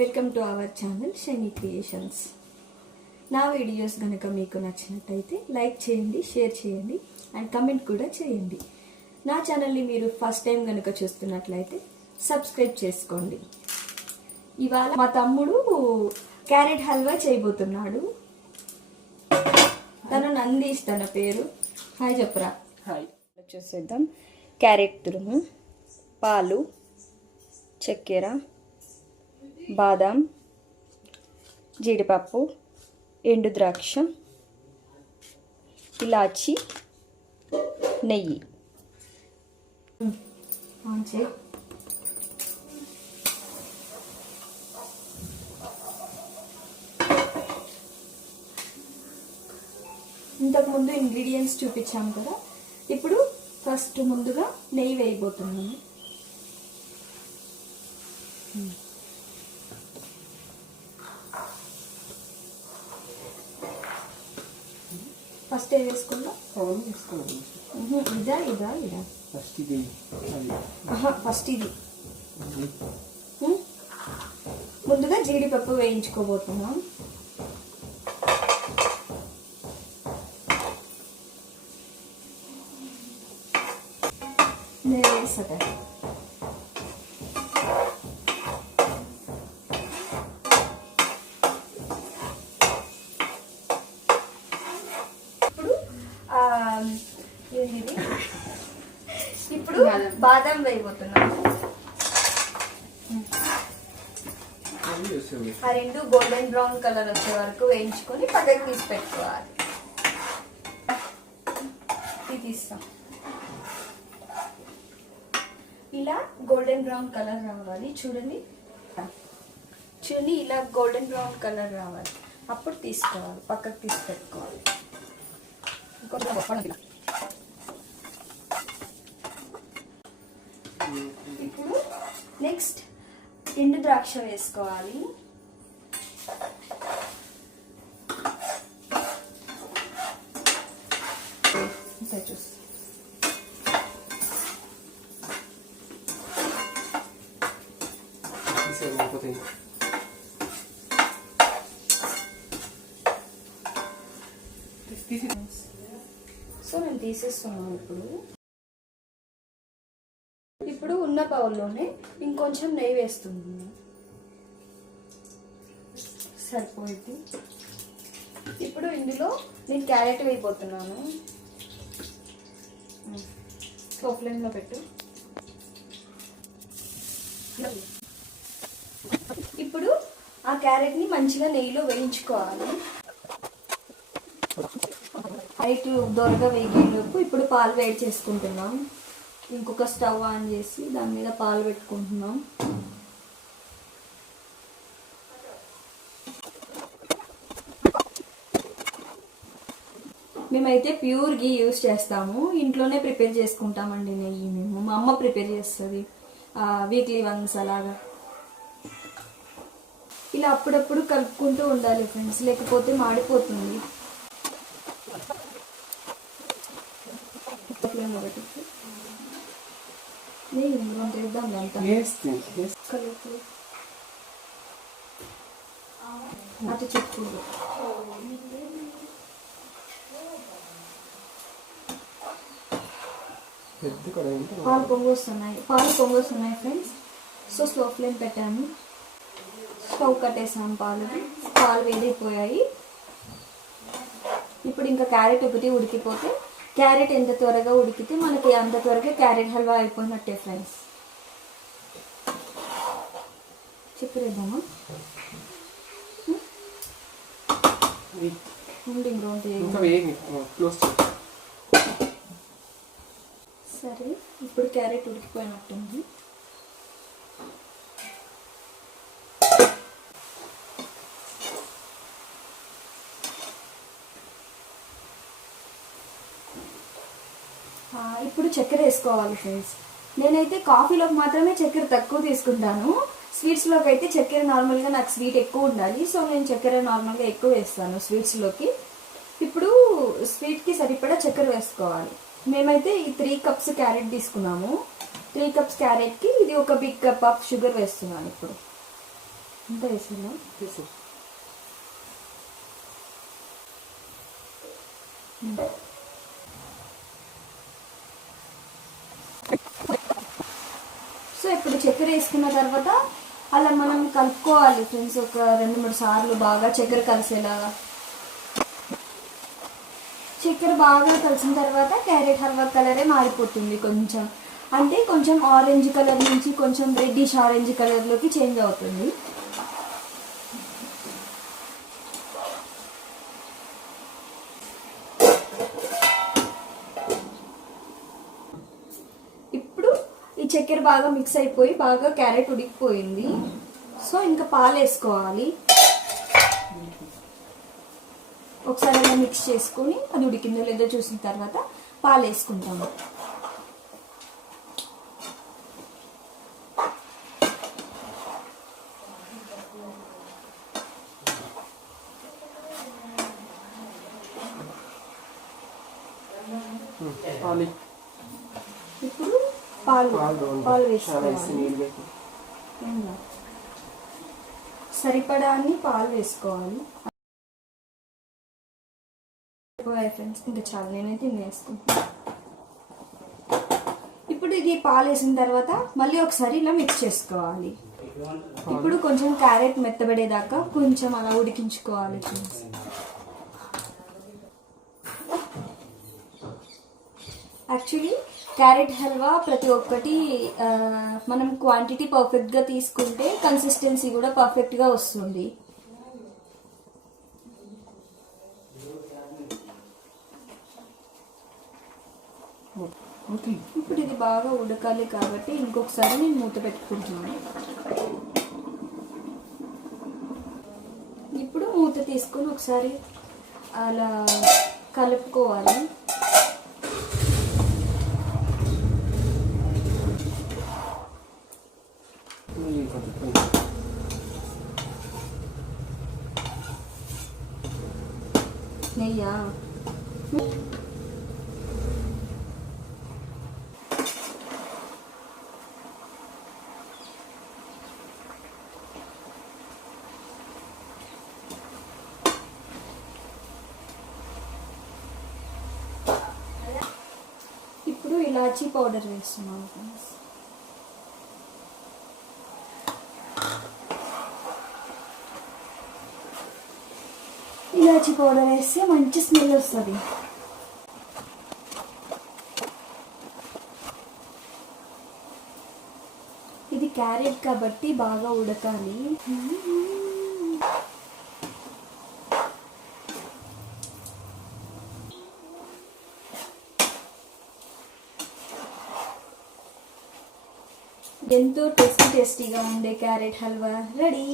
Welcome to our channel shiny creations. నా videos కనుక మీకు నచ్చినట్టయితే లైక్ చేయండి, షేర్ చేయండి అండ్ కమెంట్ కూడా చేయండి. నా ఛానల్ని మీరు ఫస్ట్ టైం కనుక చూస్తున్నట్లయితే సబ్స్క్రైబ్ చేసుకోండి. ఇవాళ మా తమ్ముడు క్యారెట్ హల్వా చేయబోతున్నాడు. తను నందీష్ తన పేరు. హాయ్ చెప్పరా. హాయ్. చూసేద్దాం. క్యారెట్ తురుము, పాలు, చక్కెర, బాదం, జీడిపప్పు, ఎండు ద్రాక్ష, ఇలాచి, నెయ్యి. ఇంతకుముందు ఇంగ్రీడియంట్స్ చూపించాము కదా, ఇప్పుడు ఫస్ట్ ముందుగా నెయ్యి వేయబోతున్నాను. ఫస్ట్ ఏం వేసుకుందాం? ఇదా ఇదా ఇదా ఫస్ట్ ఇది. ముందుగా జీడిపప్పు వేయించుకోబోతున్నాం. వేసా ఇప్పుడు బాదం వేయబోతున్నాము. ఆ రెండు గోల్డెన్ బ్రౌన్ కలర్ వచ్చే వరకు వేయించుకొని పక్కకి తీసి పెట్టుకోవాలి. ఇది తీస్తాం. ఇలా గోల్డెన్ బ్రౌన్ కలర్ రావాలి. చూడండి చూడండి, ఇలా గోల్డెన్ బ్రౌన్ కలర్ రావాలి. అప్పుడు తీసుకోవాలి, పక్కకు తీసి పెట్టుకోవాలి. ఇప్పుడు నెక్స్ట్ ఎండు ద్రాక్ష వేసుకోవాలి. సో నేను తీసేస్తున్నాను. ఇప్పుడు ఉన్న బౌల్లోనే ఇంకొంచెం నెయ్యి వేస్తుంది, సరిపోయింది. ఇప్పుడు ఇందులో నేను క్యారెట్ వేయబోతున్నాను. స్లో ఫ్లేమ్లో పెట్టు. ఇప్పుడు ఆ క్యారెట్ని మంచిగా నెయ్యిలో వేయించుకోవాలి. లైట్ దొరగా వేగేలోపు ఇప్పుడు పాలు వేడి చేసుకుంటున్నాం. ఇంకొక స్టవ్ ఆన్ చేసి దాని మీద పాలు పెట్టుకుంటున్నాం. మేమైతే ప్యూర్ గీ యూజ్ చేస్తాము. ఇంట్లోనే ప్రిపేర్ చేసుకుంటామండి నెయ్యి. మా అమ్మ ప్రిపేర్ చేస్తుంది వీక్లీ వన్స్ అలాగా. ఇలా అప్పుడప్పుడు కలుపుకుంటూ ఉండాలి ఫ్రెండ్స్, లేకపోతే మాడిపోతుంది. అది చెప్పు. పాలు పొంగొస్తున్నాయి ఫ్రెండ్స్. సో స్లో ఫ్లేమ్ పెట్టాను, స్టవ్ కట్టేసాను. పాలు వేడిపోయాయి. ఇప్పుడు ఇంకా క్యారెట్ ఒకటి ఉడికిపోతే, క్యారెట్ ఎంత త్వరగా ఉడికితే మనకి అంత త్వరగా క్యారెట్ హల్వా అయిపోయినట్టే ఫ్రెండ్స్. చెప్పేద్దామా? సరే, ఇప్పుడు క్యారెట్ ఉడికిపోయినట్టుంది. ఇప్పుడు చక్కెర వేసుకోవాలి ఫ్రెండ్స్. నేనైతే కాఫీలోకి మాత్రమే చక్కెర తక్కువ తీసుకుంటాను. స్వీట్స్లోకి అయితే చక్కెర నార్మల్గా నాకు స్వీట్ ఎక్కువ ఉండాలి. సో నేను చక్కెర నార్మల్గా ఎక్కువ వేస్తాను స్వీట్స్లోకి. ఇప్పుడు స్వీట్కి సరిపడా చక్కెర వేసుకోవాలి. మేమైతే ఈ 3 కప్స్ క్యారెట్ తీసుకున్నాము. 3 కప్స్ క్యారెట్కి ఇది ఒక బిగ్ కప్ ఆఫ్ షుగర్ వేస్తున్నాను. ఇప్పుడు అంతా వేసేలా తీసి సో ఇప్పుడు చక్కెర వేసుకున్న తర్వాత అలా మనం కలుపుకోవాలి ఫ్రెండ్స్, ఒక 2-3 సార్లు బాగా చక్కెర కలిసేలాగా. చక్కెర బాగా కలిసిన తర్వాత క్యారెట్ హల్వా కలరే మారిపోతుంది కొంచెం, అంటే కొంచెం ఆరెంజ్ కలర్ నుంచి కొంచెం రెడ్డిష్ ఆరెంజ్ కలర్లోకి చేంజ్ అవుతుంది. ఇప్పుడు ఈ చక్కెర బాగా మిక్స్ అయిపోయి బాగా క్యారెట్ ఉడికిపోయింది. సో ఇంకా పాలు వేసుకోవాలి. ఒకసారి అలా మిక్స్ చేసుకొని అది ఉడికిందో లేదో చూసిన తర్వాత పాలు వేసుకుంటాము. ఇప్పుడు పాలు వేసుకోవాలి. సరిపడా అన్ని పాలు వేసుకోవాలి. ఫ్రెండ్స్ ఇంకా చాలా, నేనైతే ఇన్ని వేసుకుంటాను. ఇప్పుడు ఇది పాలు వేసిన తర్వాత మళ్ళీ ఒకసారి ఇలా మిక్స్ చేసుకోవాలి. ఇప్పుడు కొంచెం క్యారెట్ మెత్తబడేదాకా కొంచెం అలా ఉడికించుకోవాలి ఫ్రెండ్స్. యాక్చువల్లీ క్యారెట్ హల్వా ప్రతి ఒక్కటి మనం క్వాంటిటీ పర్ఫెక్ట్గా తీసుకుంటే కన్సిస్టెన్సీ కూడా పర్ఫెక్ట్గా వస్తుంది. ఇప్పుడు ఇది బాగా ఉడకాలి కాబట్టి ఇంకొకసారి నేను మూత పెట్టుకుంటున్నాను. ఇప్పుడు మూత తీసుకొని ఒకసారి అలా కలుపుకోవాలి. నెయ్యా ఇప్పుడు ఇలాచీ పౌడర్ వేస్తున్నాను ఫ్రెండ్స్. ఇలాచీ పౌడర్ వేస్తే మంచి స్మెల్ వస్తుంది. ఇది క్యారెట్ కాబట్టి బాగా ఉడకాలి. ఎంతో టేస్టీగా ఉండే క్యారెట్ హల్వా రెడీ.